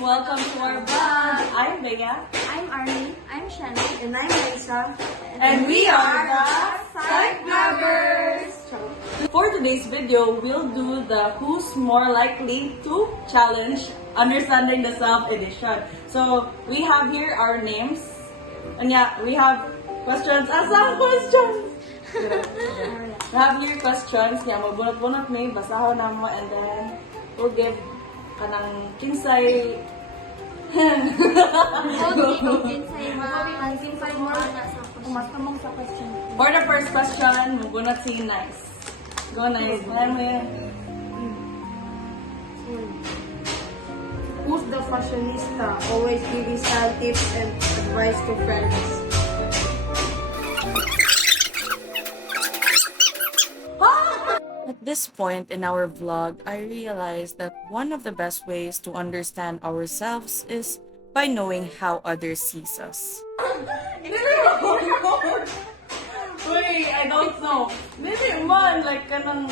Welcome to our vlog. I'm Bea. I'm Arnie. I'm Shannon. And I'm Lisa. And we are the Psych Vloggers. For today's video, we'll do the Who's More Likely to Challenge Understanding the Self edition. So, we have here our names. And yeah, we have questions. Asang questions? We have here questions. Yeah, magbunot-bunot may basahon na mo and then we'll give kanang kinsay. For the first question, magbunot si Nice. Go Nice. Who's the fashionista? Always giving style tips and advice to friends. At this point in our vlog, I realized that one of the best ways to understand ourselves is by knowing how others sees us. Wait, I don't know. Maybe man, like kanang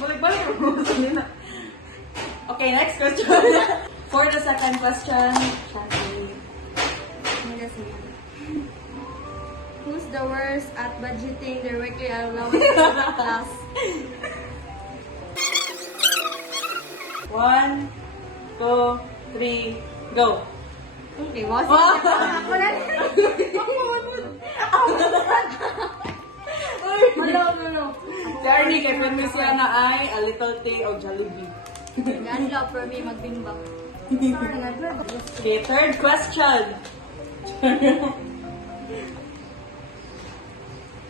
balik-balik mo sa nila. Okay, next question. For the second question, Shanti. Who's the worst at budgeting their weekly allowance for the class? 1, 2, 3, go. Okay, boss. Hello. Si Arnie, kay friend mo siya na ay a little tea o Jollibee. Ganda for me magbimbang. Okay, third question.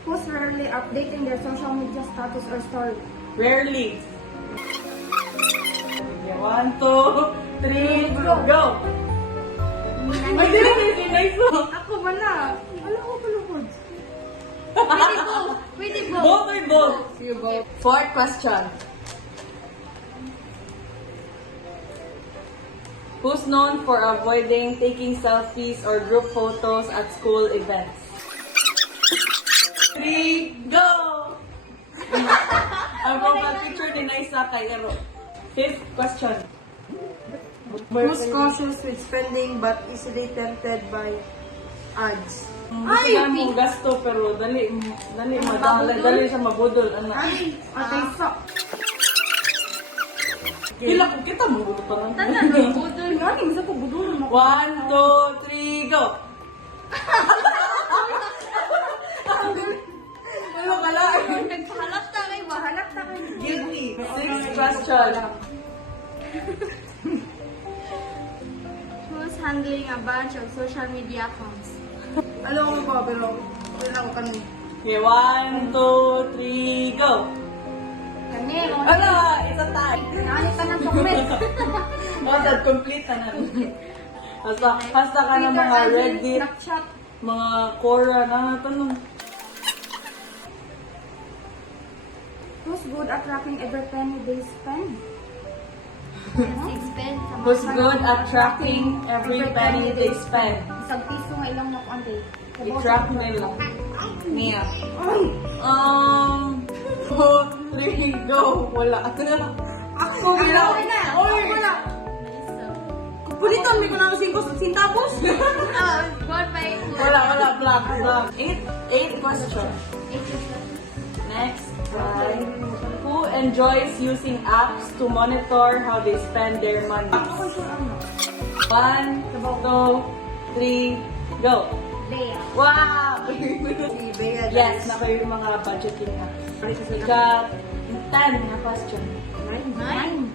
Who's rarely updating their social media status or story? Rarely. Okay, 1, 2, 3, go. Ay, di nice mo. Ako ba na? Alam ko palukod. Pwede go. Both or both? You go. Fourth question. Who's known for avoiding taking selfies or group photos at school events? 3, go! Ang profile picture ni Naisa kay Ero. Fifth question. Who's cautious with spending but easily tempted by ads? Ay! Gusto mo gasto pero dali siya mabudol. Anak. Ay! Atay sa... Hila ko kita mabudol pa lang. Budol nga, hindi sa pabudol. 1, 2, 3, go! Ano ka lang? Nagpahalap ta kayo ba? Halap ta kayo. Guilty. Sixth question. Who's handling a bunch of social media accounts? Alam ko pa, pero wala ko kanina. Okay, 1, 2, 3, go! Kami, Ano? It's a tie. Naanit ka ng comment. Basta complete na na. Hasta ka ng mga Reddit, Snapchat. mga Quora na tanong. Who's good at tracking every penny they spend? Who's good at tracking every penny they spend? Isang piso nga ilang nakuan day. I-track nila. Mia. 2, 3, go! Wala. Ako, wala. Oy, wala. Pulitan, may kunang 5 centavos. God by Wala. Black. 8 question. Next. Who enjoys using apps to monitor how they spend their money? 1, 2, 3, go! Bea. Wow! Si Bea, Yes, na kayo yung mga budgeting apps. We got 10 na question. 9.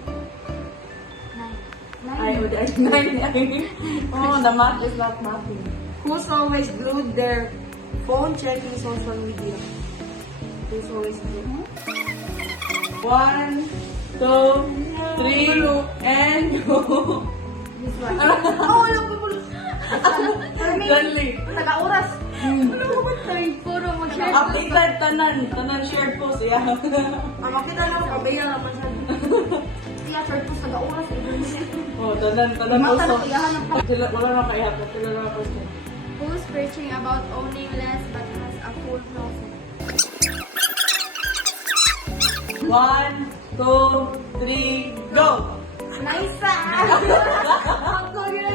Ay, 9. Oh, the math is not mathing. Who's always glued their phone checking social media? Who's always glued? 1, 2, 3, and go! This one. Oh, wala ko pala. Dali. Taga-oras. Wala ko ba tayo? Puro mag-share. Updated tanan shared post. Yeah. Makita lang ako, Bea naman siya. Iya, short post taga-oras. Oh, tanan Mata also. na kuyahan ng Wala na kaya. Sila na question. Who's preaching about owning less but has a full closet? 1, 2, 3, go! Nice! Ako yun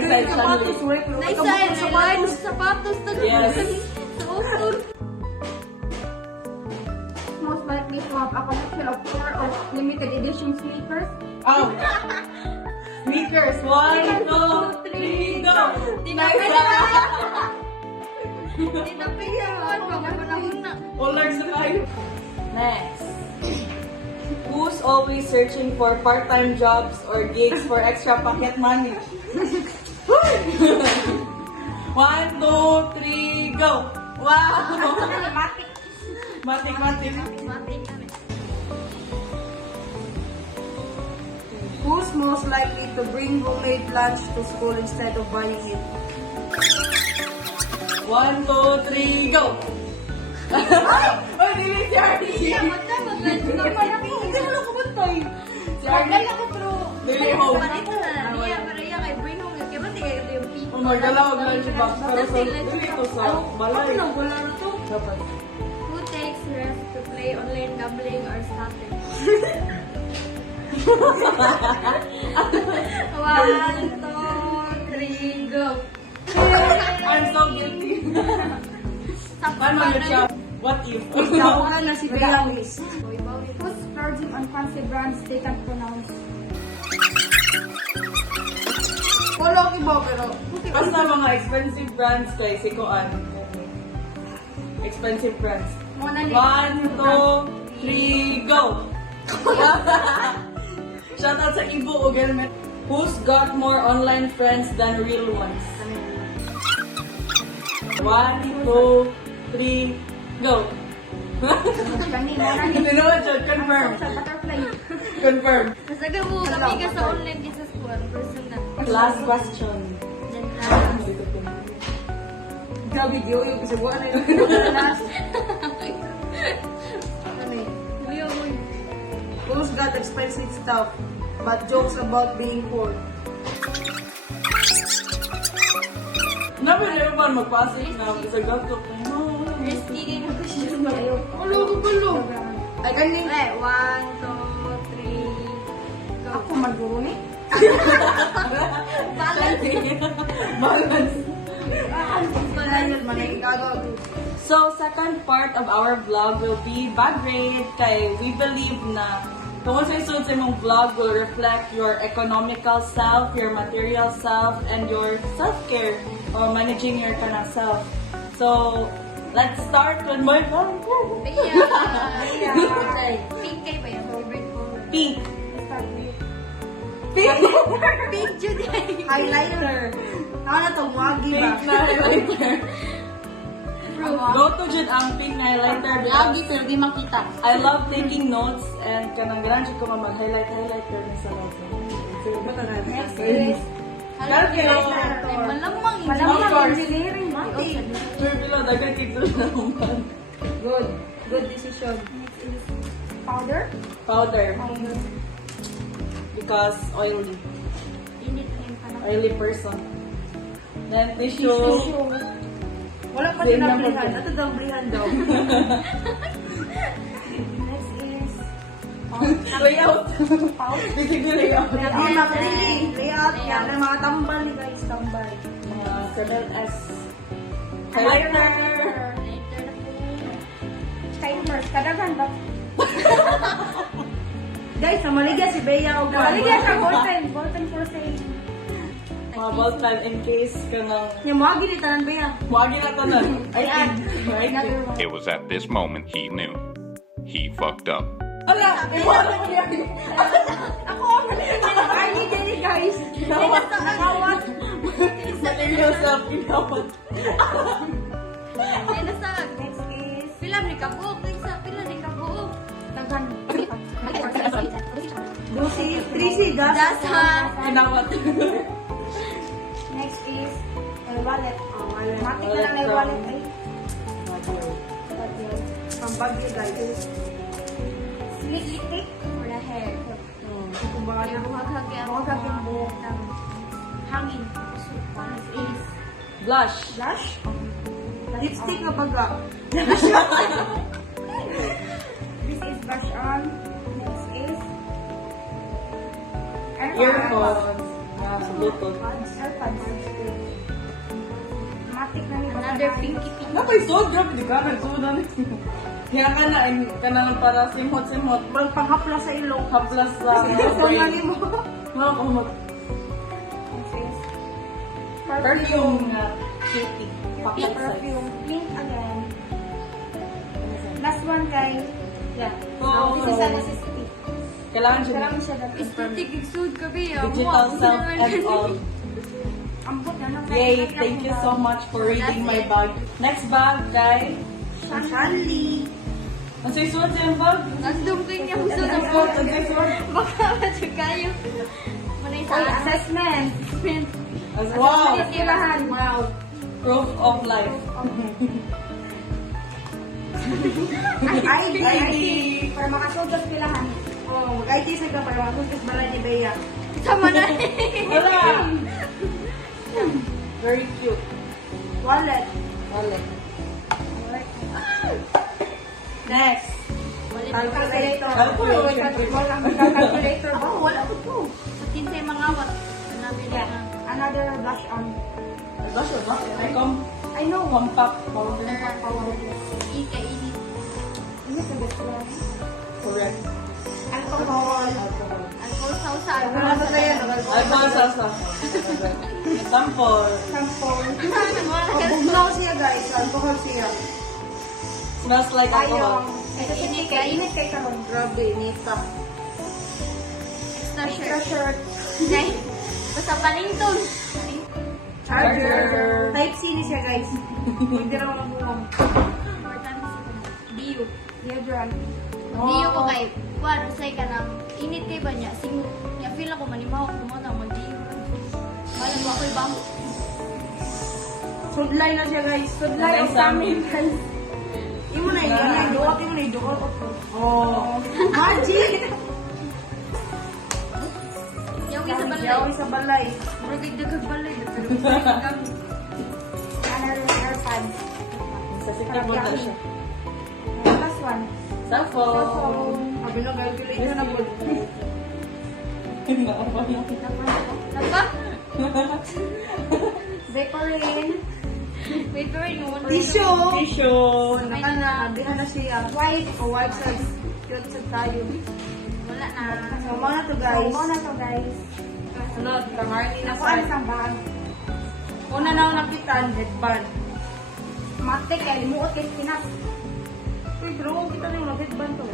Nice side, Sapatos, Shanley. wait. Nice Kabukod side, sapatos. sapatos na Yes. Suot. Most likely to have a collection of 4 of limited edition sneakers. Oh. Sneakers. 1, 2, 3, go. Nice Tinapigyan. Pagkapanahon na. All-large na kayo. Next. Who's always searching for part-time jobs or gigs for extra pocket money? 1, 2, 3, go! Wow! Matik. Matik na. Who's most likely to bring homemade lunch to school instead of buying it? 1, 2, 3, go! Ay, dili si Artie! Mag-lunch na pa na. Hindi mo lang kumantay! Si Kaya Artie! ako true. Dili home! Parito na. Diya, paraya kay bring home. Kaya ba tigay ito yung people? Oh my God, wag lunch box. Pero sa dili ito sa balay. Wala na to. Dapat. Who takes rest to play online gambling or starting? 1, 2, 3, go! I'm so guilty. Ano yun siya? What if? Ikaw na si Bea Wiz. Who's splurging on fancy brands they can't pronounce? Wala ko ba, pero... Basta mga expensive brands kay Sikoan. Expensive brands. 1, 2, 3, go! Shoutout sa Ibo o Gelmet. Who's got more online friends than real ones? 1, 2, 3, go! Kani, mora ni Hindi naman siya. Confirm. sa butterfly. Confirm. Basta mo, kami ka sa online din sa school. Person na. Last question. Then, Grabe, Dio, yung kasubuan na yun. Last. Ano eh? Kuya mo. Who's got expensive stuff but jokes about being poor? Nabi na naman magpasok na sa gato. Risky kayo na question kayo. Ulo. Ay, kanin. 1, 2, 3, go. Ako maguro ni. Balance. Daniel, manay gagawa. So, second part of our vlog will be bag grade kay we believe na kung sa isunod sa imong vlog will reflect your economical self, your material self, and your self-care or managing your kanang self. So, let's start with my vlog. Bea. Pink kayo ba yung favorite color? Pink. Start with. Pink. Pink Judy. Highlighter. Ako na to, mwagi ba? Pink na highlighter. Go to Jud ang pink na highlighter because pero di makita. I love taking notes and kanang ganun siya ko mag-highlight na sa notes. Next is Malamang Of course. engineering. Sure, below, dagan kito naman. Good decision. Next is powder. Powder. Because oily. Init na yung panahon. Oily person. Then tissue. Wala pa Same din na nablihan. po. Ito daw blihan daw. Next is Layout. Bigyan ko layout. Ang mga dili. Layout. Yan ang mga tambal ni guys. Tambal. Mga 7S. Highlighter. Later na po. timers. Kadaghan ba? Guys, namaligya si Bea o Naligyan sa ballpen. Ballpen for sale. Mga ball pen in case ka nang Yung mga ginitanan Bea. wagi na to na. I think. Right? Another one. It was at this moment he knew. He fucked up. Ala! Iwala mo yan! Ako ang Arnie Jenny guys. Nakawat! Material self, inawat. Ay, nasa. Next is Pila ni kabuok. Pila ni kabuok. daghan. Lucy, 3C, gas. Dasan. Inawat. Next is wallet. Wallet. Matik na lang yung wallet ay. Ang bagyo guys. Lipstick for the hair. Kung baka na. Huwag yung buhok ng hangin. Next is Blush. blush. Lipstick na baga. This is brush on. Next is Earphones. Sa Bluetooth. AirPods. Matik na ni Another pinky pink. Napaisod, grabe di ka. Naisod na. Kaya ka na, ka na lang para simhot-simhot. Panghapla sa ilong. Haplas lang. Mali mo. Makakamot. Perfume nga. Cutie. Pocket size. Perfume. Pink again. Last one, guys. Yeah. This is a necessity. Kailangan siya Kailangan siya dati. Aesthetic, exude kabi. digital self and all. Ambot na lang. Yay! Thank you so much for reading my bag. Next bag, guys. Shanli. Ang sisuot siyang bag. Nandun ko yung gusto na po. Ang sisuot. Baka matyo kayo. Manay sa Assessment. Wow! Eskwelahan. Wow. Proof of life. ID. Para makasod sa eskwelahan. Oh, mag-ID sa ka para makusis balay ni Bea. Sama na. Wala! Very cute. Wallet. Wallet. Next. Calculator. Calculator ba? Wala ko po. Kinsay mga wat. Sinabi niya na. Another blush on. Blush or not? I know. Compact powder. Ika-init. Ini sa best one. Correct. Alcohol. Alcohol sausa. Wala sa tayo. Alcohol salsa. Sample. Sample. Bugnaw siya guys. Alcohol siya. Smells like alcohol. Ayong. Init kay karon. Grabe, nita. Extra Extra shirt. shirt. Nay. Basta palington. Charger. Type C ni siya guys. Hindi raw mabuhong. Importante sa Dio. Deodorant. Dio ko kay. Kuan, usay ka ng init kay ba niya? Sing, niya feel ako manimaw. Kumunta mag-Dio. Malam ako ibang. Sudlay na siya guys. Sudlay Okay, of tamin. Imo na yung duwat imo na yung duwat. Oh. Magic! Yawi sa balay. Yawi sa balay. Murag dagdag balay. Another AirPods. Sa sikibot na siya. Last one. Cellphone. Sabi na calculator na po. Napa? Vaporin. Wait for me. Tissue! Tissue. Naka na, dihan na siya. White. O white sa cute sa tayo. Wala na. So, mga na to So, guys. mo na to guys. Ano, pangarni na Ako sa... ang isang bag. Una na ako nakitaan, headband. Mate kay limuot kay pinas. Uy, bro, kita na yung headband to.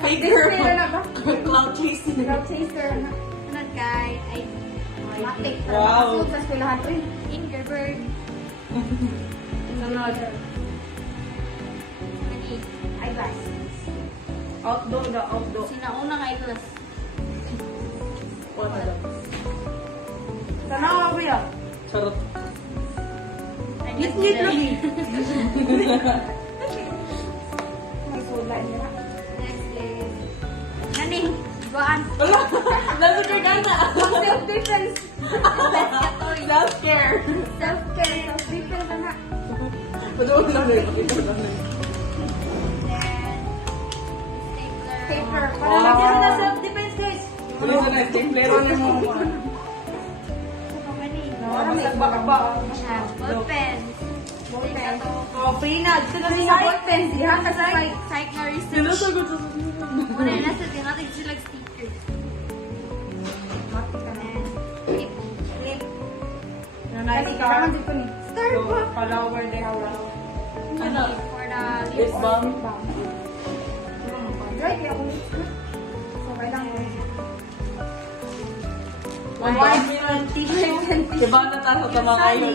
Figure. Display na ba? Cloud chasing. Route chaser na. Not guy. I Mate. Wow. Wow. Sa eskwelahan. Uy. Ingerbird. Sunod. Mani. Eyeglass. Outdoor na, outdoor. Sinaunang eyeglass. What na daw? Tanawa ba yan? Charot. Nit-nit lagi. May soda niya. Next is... Nani? Buwan. Wala! Nasa Jordana! Self-defense. Self-care! Self-care. Self-defense na. Padoon lang rin. Pakita lang rin. Then... Stapler. Paper. Wow. Para Lagyan na self-defense guys. Tuloy sa next game. Plero na mo. Mani. Masagbakba. Ball pens. Ball pen. Oh, free na. Dito na siya ball pen. Dihan ka sa Psych na research. Sinusagod sa Muna yung nasa tinatig sila stickers. And clip. Clip. Nanay Kasi car. kailangan dito ni. So, follower de hawa. Ano? For the Lip lip balm. Dry kaya ako. So, kailangan. White mirror tissue. Diba na tayo sa mga kayo?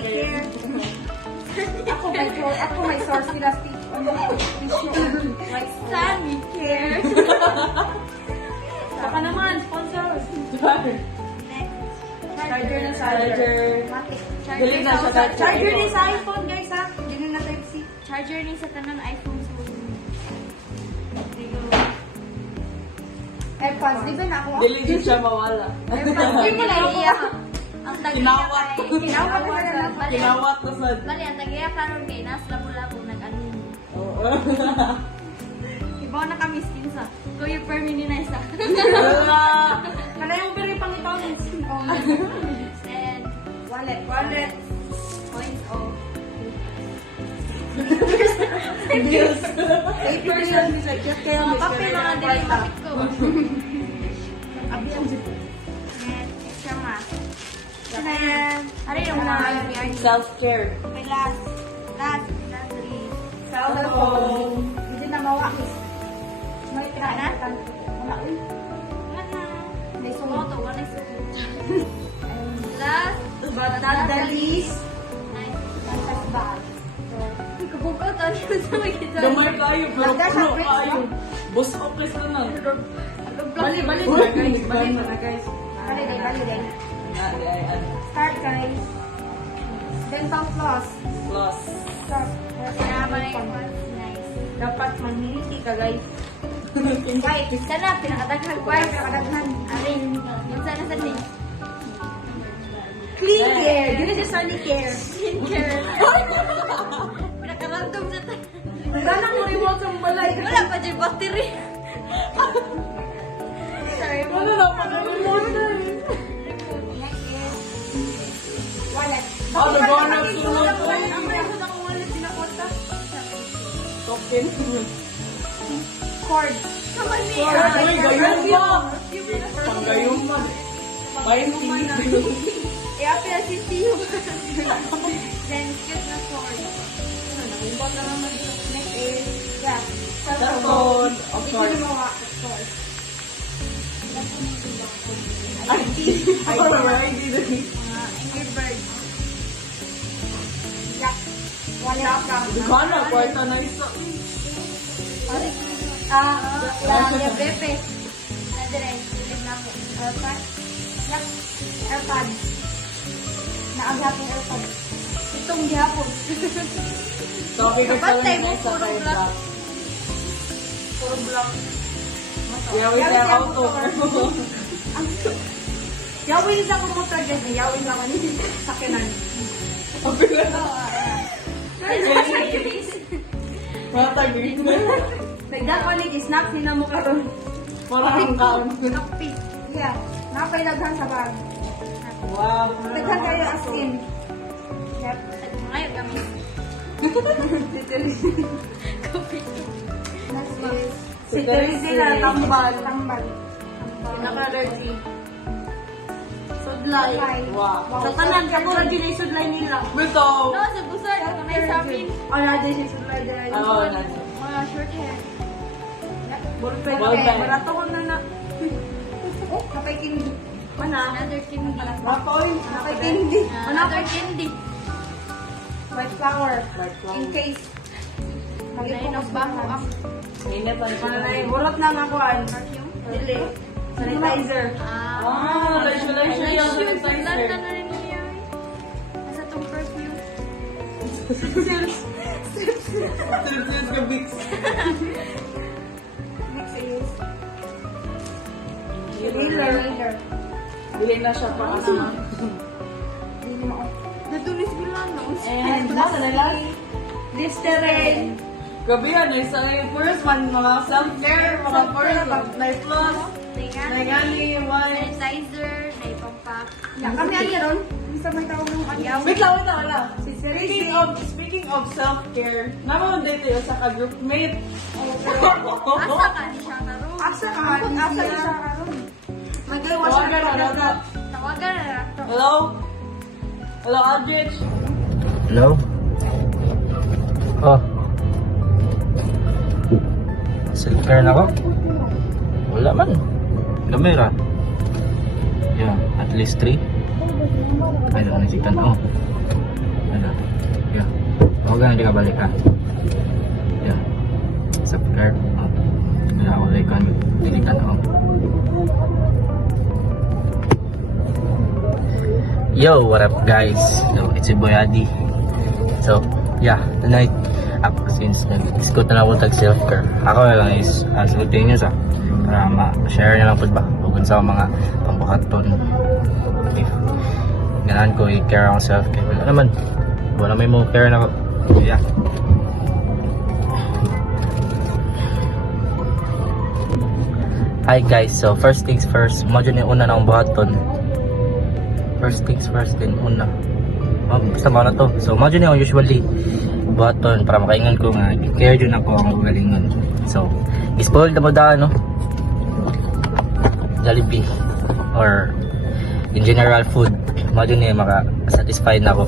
Ako may source nila tissue. like Sunny Care. Baka naman, sponsor. Next. Charger na charger. Charger. Matic. Dali na siya sa Charger din sa iPhone guys ha. Hindi na type C. Charger ni sa tanan iPhone. So, AirPods. Di ba na ako? Dili din siya mawala. Hindi mo na iya. Ang tagiya Kinawat. kay... Kinawat na siya. Bali, Kinawat na sa... bali, ang tagiya karon kay nas labo-labo nag-anin. Oo. Ibaw na kami skin sa. Kuya Permi ni na isa. Wala! Kana yung very pangitawin. bills. Paper yan, Miss. Like, just kaya, Miss. Kape mga dili mapit ko. Yan, extra math. Ari yung mga Self-care. Okay, last. Last, three. Cellphone. Hindi na mawa, Miss. May pinakanan. Wala, uy. May sumoto, sumoto. wala sa last. But not the least. Lantas ba? Uy, kabukaw tayo sa may kita. Gamay kayo, pero Nagda sa puno fridge, kayo. Bus office na na. Bali, bali, Uy, guys. Bali mo na, guys. Bali din. Ay, Start, guys. Dental floss. Plus. Start. Sinama na yung nice. Dapat manhiliti ka, guys. Guys, Sana, pinakadaghan ko. pinakadaghan. Arin, yung sana sa din. Clean care. Dili sa sunny care. Skincare. Pinakarandom sa tayo. Ganang mo remote sa balay. Wala pa dyan battery. Sorry, Ano na, pag-remote na Next is wallet. Oh, naghanap sunod ko. Ang meron akong wallet pinakota. Token. Cord. Kaman Uy, niya. gayon ba? Panggayon man. 20. I-apil na si Tio. Then, cute na cord. Next is, yeah. Cellphone. Of Hindi course. na mawa, of course. Alright. Mga Angry Bird. Yak. Wallet. Gana, kwarta na isa. Yung Bepe. Nadiray. Silip na ako. AirPod. Yak. AirPod. Naaghapong AirPod. Itong gihapon. Topic ka Kapantay lang mo, na isa puro kayo black. black. Puro block. Yawi Yawi sa siya auto. Yawin sa kumotor, guys. Yawin sa kanil. Sakinan. Mata green. Nagdako ni snacks ni namo karon. Parang kaon. Kapi. Yeah. Napay sa bag. Wow. Daghan kayo as in. Yep. Ngayon kami. Kapi. Next is Si Teresa na tambal. tambal. Pinaka-allergy. Sudlay. Wow. Sa tanan, ako ra din ay sudlay nila. Bitaw. No, sa busan. Kamay sa amin. Ano na din si sudlay din. Oo, nasa. Mga short hair. Ballpen. Ballpen. Barato ko na na. Oh, kapay kindi. Mana? Another candy. Rapoy. Kapay kindi. Another candy. White flower. Like In wow. case. Lain ang baho ang Init ang Manay, burot na nga kuan. perfume. Dili. Sanitizer. Ah, laisyo-laisyo yung Lahat sanitizer. na rin niya. Nasa tong perfume. Sis ka Vicks. Next is Healer. Healer. Bili na siya pa ano. Hindi mo. Natulis ko lang no. And nasa na lang. Listerine. Gabi yan, isa yung first one, mga self-care, mga first, night floss, nagani, wine. Sanitizer. Na ipampak. Yeah, kami ani ron. Bisa may tawag ng ayaw. Wait lang, wala. Speaking of self-care, naman dito yung sa ka-groupmate. Asa ka ni siya karon. Asa ka? Asa isa ka ron? Magawa Tawagan siya. na na. Tawagan na lang to. Hello? Hello, Aldrich? Hello? Oh. Self-care na ko? Wala man. Kamera. Yeah, at least 3. Kaya na nasitan. Oh. Ano? Yeah. Tawagan na di ka balik ha. Yeah. Self-care. Oh. Kaya ako like kan. Dilitan ako. Yo, what up guys? So, it's your boy Adi. So, yeah, tonight, since nag-scoot na lang ako tag-self-care, ako na lang is sagutin nyo sa para ma-share na lang po ba kung sa mga pambuhaton. If ganahan ko i-care ang self-care, wala naman. Wala may mo care na ako. So, yeah. Hi guys, so first things first, mo dyan yung una na akong buhaton. First things first, then una. Basta ba na to? So, imagine yung usually buhaton para makaingon ko nga care jud ako ang galingon. So spoiled na mo da no. Jollibee or in general food mo din maka-satisfied na ako.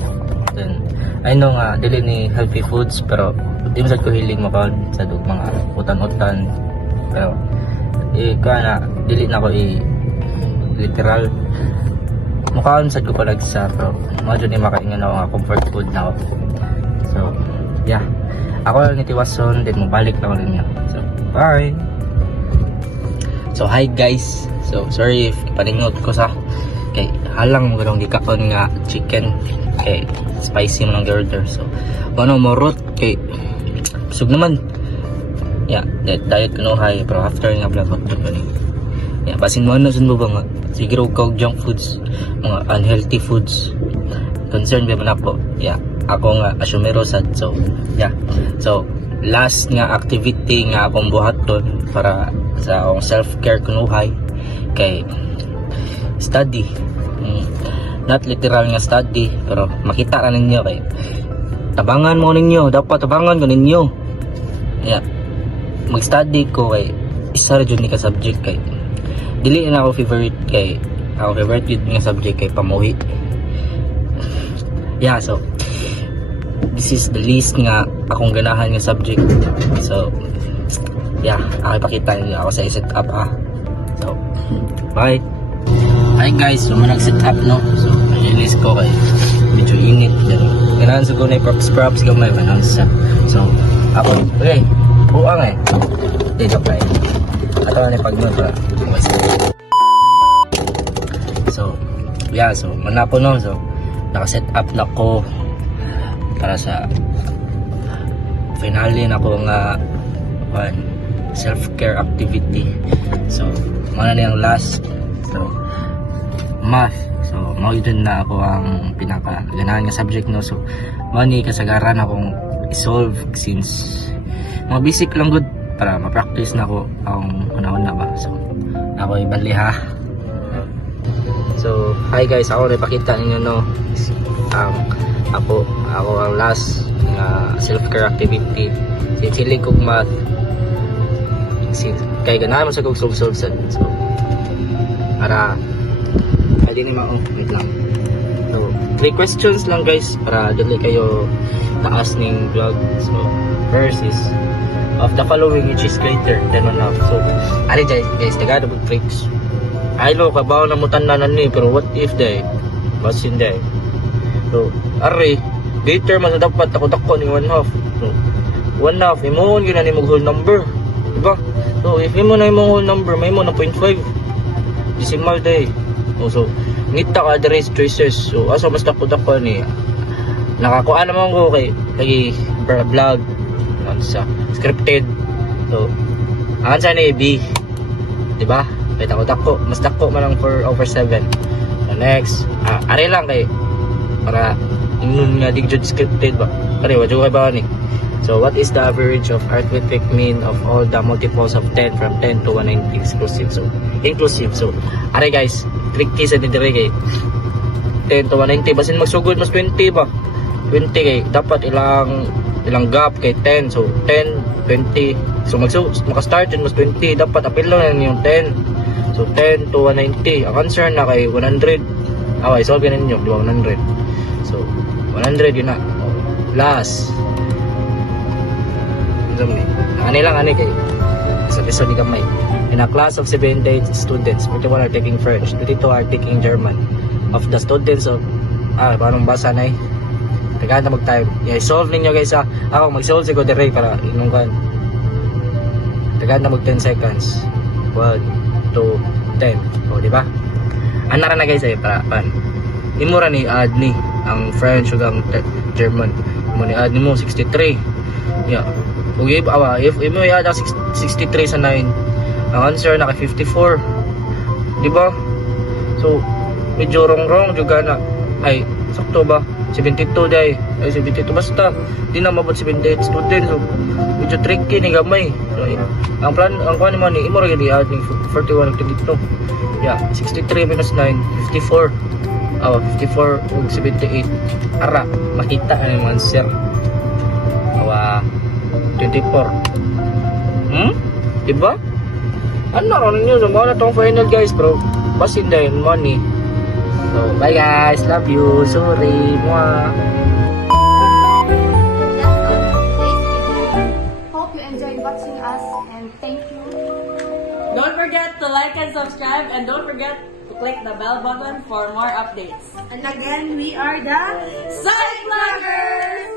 Then I know nga dili ni healthy foods pero di mo sad ko hiling makaon sa mga utan-utan pero kana dili na ko literal mukhaon sad ko palag sa pero mo ni makaingon ako nga comfort food na ako. So yeah, ako lang nitiwason then mabalik lang ulit niya. So bye. So hi guys, so sorry if paningot ko sa kay halang mo gawang gikaon nga chicken kay spicy mo ng order. So ano mo rot kay busog naman. Yeah, diet ko no high pero after nga vlog ko ni. Yeah, basin mo na mo ba nga siguro kog junk foods, mga unhealthy foods. Concern ba man ako? Yeah, ako nga asumero sad. So yeah. So last nga activity nga akong buhaton para sa akong self-care kunuhay kay study. Not literal nga study pero makita ra ninyo kay tabangan mo ninyo, dapat tabangan ko ninyo. Yeah. Mag-study ko kay isa ra jud ni ka subject kay dili na ako favorite kay ako favorite yun nga subject kay pamuhi. Yeah, so this is the least nga akong ganahan nga subject. So yeah, ako ipakita niyo ako sa set up So bye. Hi guys, so nag-set up no. So release ko kay medyo init. Ganahan sa gunay props gamay man sa. So ako okay. Buang dito pa ato ni pagnon para so yeah, so manapo no. So naka-set up na ko para sa finale na ko nga self-care activity. So mana na yung last. So math. So mao yun na ako ang pinakaganahan nga subject no. So money kasagaran akong i-solve since mga basic lang good para ma-practice na ako ang una-una ba. So ako ibali ha. So hi guys, ako na ipakita ninyo no ako ang last nga self-care activity. Since kog math kay ganahan mo sa kog solve sad. So para hindi ni wait lang. So 3 questions lang guys para dali kayo taas ning vlog. So first is of the following which is greater than 1 half. So ari guys tagad mo tricks. I know kabaw na mo tanan ni pero what if day mas hindi. So ari greater man dapat ako dako ni 1 half. So 1 half imo gyud ni mo whole number, di ba? So if imo na imo whole number may mo na 0.5 decimal day. So ngita ka the choices. So asa mas dako ni nakakuha naman ko kay vlog sa scripted. So ang sa ni B, di ba? Kay dako mas dako man ang 4/7. So next ari lang kay para ingon nga di jud scripted ba. Ari wa jud kay ba ni. So what is the average of arithmetic mean of all the multiples of 10 from 10 to 190 exclusive? So inclusive. So ari guys, tricky sa dire kay 10 to 190 basin magsugod mas 20 ba. 20 kay dapat ilang gap kay 10. So 10, 20. So maka-start yun mas 20. Dapat apil lang yung 10. So 10 to 190. Ang answer na kay 100. Okay, solve yun ninyo. Di ba 100? So 100 yun na. Last. Ani kay sa episode ni kamay. In a class of 78 students, 41 are taking French, 22 are taking German. Of the students of paano basa na tagad na mag-time. I-solve ninyo guys ako mag-solve si Kodere para inungkan. Tagad na mag 10 seconds. 1, 2, 10. O, di ba? Anara na guys para imura ni add ni ang French ug ang German. Mo ni add mo 63. Yeah. Ug if imo i-add ang 63 sa 9, ang answer na kay 54. Di ba? So medyo wrong juga na. Ay, sakto ba? 72 day. Ay 72 basta. Di na mabot 78 student. So medyo tricky ni gamay. So, ang kuan mo ni imo ra gyud i-add ni 41 dito. Yeah, 63 minus 9, 54. 54 ug 78. Ara, makita ang answer. 24. Diba? Ano ron ninyo? So, na tong final guys, bro. Basin dahil money. So, bye guys. Love you. Sorry. Mwah. That's all for today's video. Hope you enjoyed watching us and thank you. Don't forget to like and subscribe, and don't forget to click the bell button for more updates. And again, we are the Psych Vloggers!